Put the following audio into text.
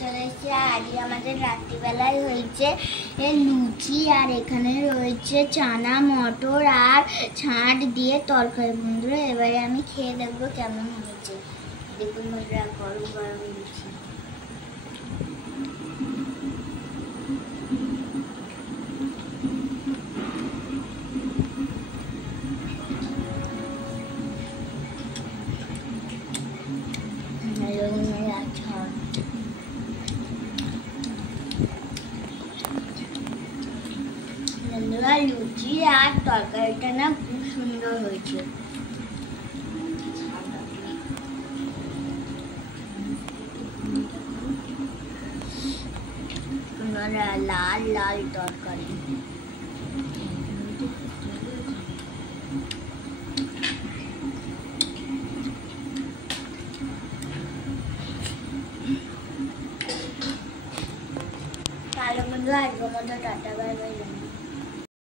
চলে এসেছি। আজকে আমাদের রাত্রিবেলায় হয়েছে লুচি আর এখানে রয়েছে চানা মটর আর ছাঁট দিয়ে তরকারি। বন্ধুরা এবারে আমি খেয়ে দেখবো কেমন হয়েছে। দেখুন বন্ধুরা, গরম গরম লুচি। লুচি আর তরকারিটা না খুব সুন্দর হয়েছে। লাল লাল তরকারি। ভালো মন্দ আজকের মতো টাটা বাই বাই।